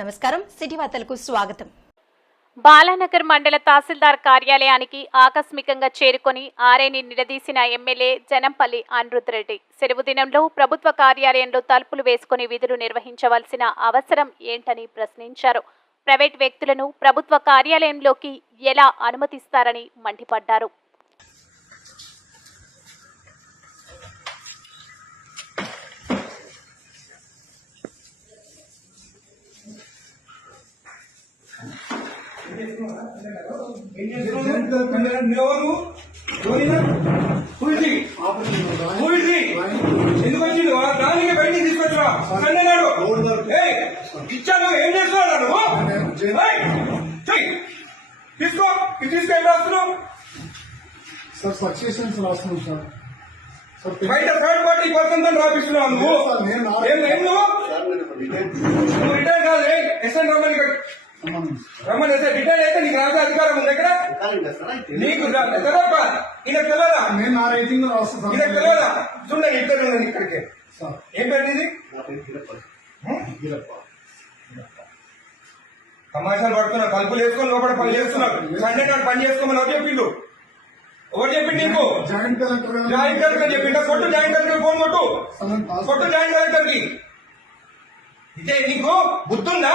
నమస్కారం. సిటీ వార్తలకు స్వాగతం. బాలానగర్ మండల తహసీల్దార్ కార్యాలయానికి ఆకస్మికంగా చేరుకొని ఆర్ఐని నిలదీసిన ఎమ్మెల్యే జనంపల్లి అనిరుద్ రెడ్డి సెలవు దినంలో ప్రభుత్వ కార్యాలయంలో తలుపులు వేసుకుని విధులు నిర్వహించవలసిన అవసరం ఏంటని ప్రశ్నించారు. ప్రైవేట్ వ్యక్తులను ప్రభుత్వ కార్యాలయంలోకి ఎలా అనుమతిస్తారని మండిపడ్డారు. ఎవరు? ఎందుకు వచ్చిండు? దానికి బయటికి తీసుకొచ్చా కన్ననాడు ఏయ్ ఇచ్చాను. ఏం చేస్తున్నాడు. తీసుకో. తీసుకో ఏం రాస్తున్నావు? సార్ సక్సెషన్స్ రాస్తున్నాం సార్. బయట థర్డ్ పార్టీ పర్సన్తో రాపిస్తున్నావు ఏం నువ్వు? రిటైర్ కాదు. ఎస్ఎన్ రమణ్ ఎస్ఎన్ రిటైర్ అయితే నీకు రాసే అధికారం ఉంది ఇక్కడ నీకు తెలవా ఈయన తెలియదా నేను నా రైటింగ్ ఈయన తెలియదా చూడండి ఇద్దరు ఉన్నది ఇక్కడికి. ఏం పేరు నీది? వీరప్ప. తమాషాలు పడుతున్నావు కలుపులు వేసుకొని లోపల పని చేస్తున్నావు. సండే నాడు పని చేసుకోమని ఎవరు చెప్పిండు ఎవరు చెప్పిండు నీకు? జాయింట్ కలెక్టర్ జాయింట్ కలెక్టర్ చెప్పిండా కొట్టు జాయింట్ కలెక్టర్ ఫోన్ కొట్టు. కొట్టు జాయింట్ కలెక్టర్కి. ఇదే నీకు బుద్ధుందా?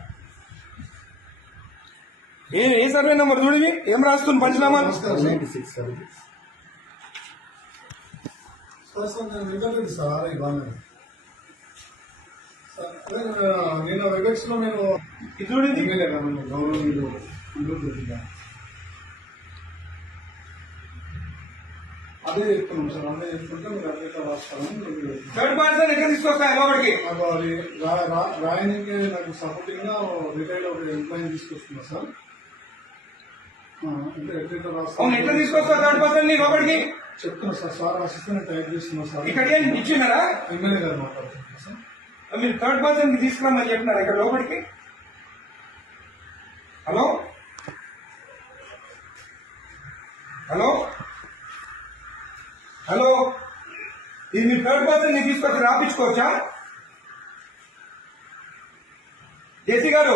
ఏ ఏ సర్వే నెంబర్ చూడు ఇవి? ఏం రాస్తుంది పంచనామా నమస్కారం సార్. సార్ సార్ నేను వెంకటరెడ్డి సార్ ఆర్ఐ బాగా సార్ అదే నేను- నేను వెబెక్స్లో నేను ఇది చూడు ఇది. ఎమ్మెల్యే గారు గౌరవనీయులు. అదే చెప్తున్నాం సార్ అదే చెప్తుంటే మీరు అదే రాస్తారని మీరు థర్డ్ పర్సన్ ఎక్కడ తీసుకొస్తా లోపలికి నాకు అది రా- రా- రాయడానికి నాకు సపోర్టింగ్గా రిటైర్డ్ ఒక ఎంప్లాయీ తీసుకొస్తున్నా సార్ అవును ఎట్లా తీసుకొస్తా థర్డ్ పర్సన్ని లోపలికి చెప్తున్నా సార్ సార్ అసిస్టెంట్ టైప్ చేస్తున్నా సార్. ఇక్కడికి ఇచ్చినారా ఎమ్మెల్యే గారు మాట్లాడుతున్నా సార్. మీరు థర్డ్ పర్సన్కి తీసుకురమ్మని చెప్పినారా ఇక్కడ లోపలికి? హలో? హలో? హలో? ఇది మీరు థర్డ్ పర్సన్ని తీసుకొచ్చి రాపించుకోవచ్చా జేసీ గారు?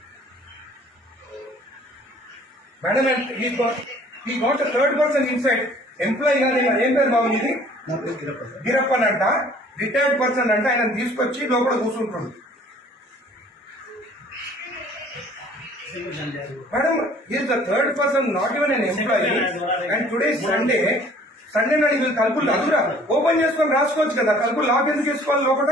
మేడం ఈ got third person inside employee కానీ ఏం పేరు బాబు ఇది గిరప్పన్ అంట. రిటైర్డ్ పర్సన్ అంటే. ఆయన తీసుకొచ్చి లోపల కూర్చుంటుంది. Madam is the third person not even an employee and today Sunday Sunday నాడు వీళ్ళు కలుపులు అందురా. ఓపెన్ చేసుకొని రాసుకోవచ్చు కదా. కలుపులు లాక్ ఎందుకు వేసుకోవాలి లోపల?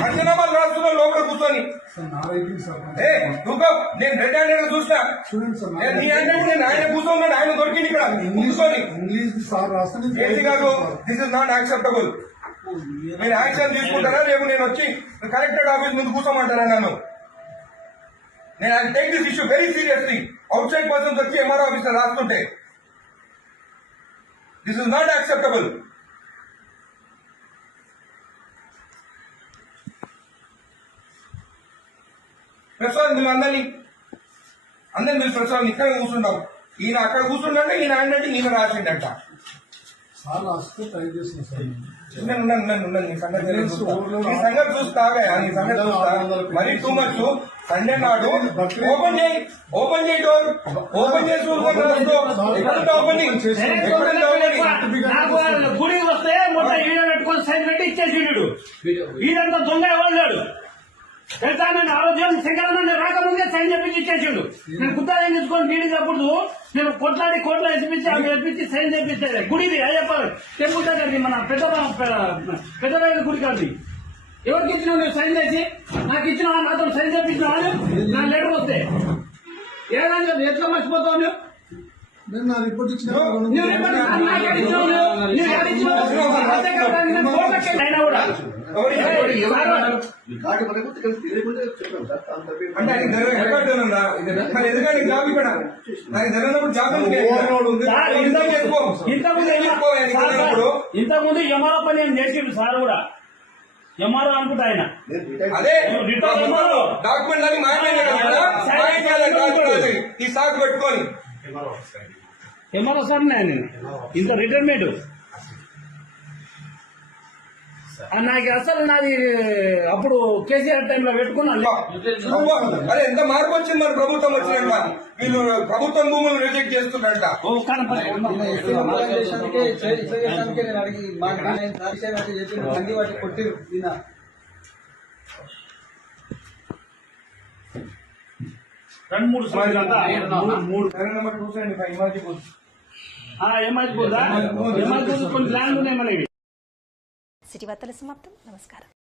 పంచనామాలు రాస్తున్నా లోపల కూర్చొని. నేను రెడ్ హ్యాండెడ్ చూసినా నా హ్యాండెడ్ నేను ఆయన కూర్చోన్నాడు ఆయన దొరికింది ఇక్కడ. కూర్చొని. JC garu this is not acceptable మీరు యాక్షన్ తీసుకుంటారా? రేపు నేను వచ్చి కలెక్టరేట్ ఆఫీస్ ముందు కూర్చోమంటారా నన్ను? నేను I take this issue very seriously. Outside persons వచ్చి MR office రాస్తుంటే. This is not acceptable Prasad మీరు అందరినీ అందరిని పిలిచి ప్రసాద్ ఇక్కడ కూర్చుంటాం ఈయన అక్కడ కూర్చుంటే ఈయన అంటే ఈయన రాసిండట. సంగతి నేను చూస్తా. నీ సంగతి చూస్తాగా నీ సంగతి చూస్తా. మరి టూ మచ్ సండే నాడు ఓపెన్ చేయి ఓపెన్ చేయి డోర్ ఓపెన్ చేసి ఓపెన్ గుడికి వస్తే మొత్తం ఈడ పెట్టుకొని సైన్ పెట్టి ఇచ్చేసి వీడు ఈడంతా దొంగ ఎవరు లేడు? తెలుసా నేను ఆరోగ్యం శంకరన్న రాకముందే సైన్ చెప్పించి ఇచ్చేసిండు. నేను కుత్తా తెచ్చుకొని మీటింగ్ అప్పుడు నేను కొట్లాడి కోట్ల ఎత్తిపించి ఆమె ఎత్తిపించి సైన్ చేపించేది గుడిది అయ్యప్ప టెంపుల్ దగ్గరది మన పెద్ద పెద్దరాయల గుడి కాదు ఎవరికి ఇచ్చినావు నువ్వు సైన్ చేసి? నాకు ఇచ్చినావా? నాతో సైన్ చేపించినావా నా లెటర్ వస్తే. ఏదైనా ఎట్లా మర్చిపోతావు నువ్వు? నేను నా రిపోర్ట్ ఇచ్చిన నువ్వు రేపటి నాకు ఏడిచ్చినావు నువ్వు? నువ్వు ఏడిచ్చినావు? అంతే కదా, నేను కోర్టుకి అయినా కూడా. ఎవరికి? ఏ, సార్, అంటే ఆయన దగ్గర రికార్డు ఉందా? మరి ఎందుకంటే జాబ్ ఇక్కడ నాకు తెలియనప్పుడు జాబ్ ఎందుకు లేదు? సార్, ఎందుకు ఎక్కువ? ఇంతకుముందు? ఇంతకుముందు ఎంఆర్ఓ పని ఏం చేసిండు సార్ కూడా ఎంఆర్ఓ అనుకుంటా ఆయన అదే. డాక్యుమెంట్ అని. ఈ సాకు పెట్టుకొని ఎంఆర్ఓ సార్ ఆయన ఇంత రిటైర్మెంట్ నాకు అసలు నాది అప్పుడు కేసీఆర్ టైంలో పెట్టుకున్నాను అరే ఎంత మార్పు వచ్చింది మరి ప్రభుత్వం వచ్చినాక? వీళ్ళు ప్రభుత్వం భూములు రిజెక్ట్ వాటి కొట్టిరు రెండు మూడు మూడు బూత్. ఏమైపోతుందా కొన్ని ప్లాన్లు ఉన్నాయి మనకి సిటీ వార్తల సమాప్తం. నమస్కారం.